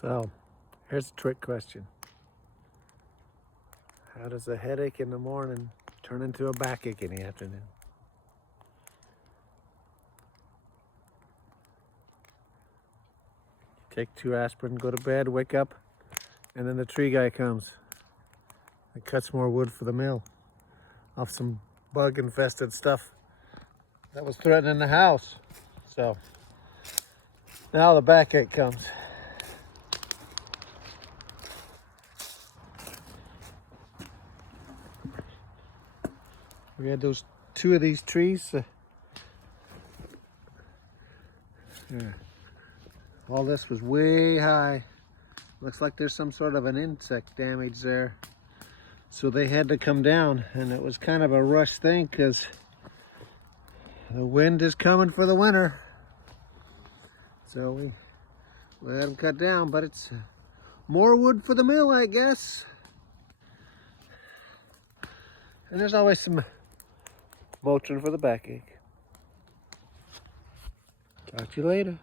So, here's a trick question. How does a headache in the morning turn into a backache in the afternoon? Take 2 aspirin, go to bed, wake up, and then the tree guy comes and cuts more wood for the mill off some bug-infested stuff that was threatening the house. So, now the backache comes. We had those 2 of these trees. All this was way high. Looks like there's some sort of an insect damage there. So they had to come down, and it was kind of a rush thing because the wind is coming for the winter. So we let them cut down, but it's more wood for the mill, I guess. And there's always some Motrin for the backache. Talk to you later.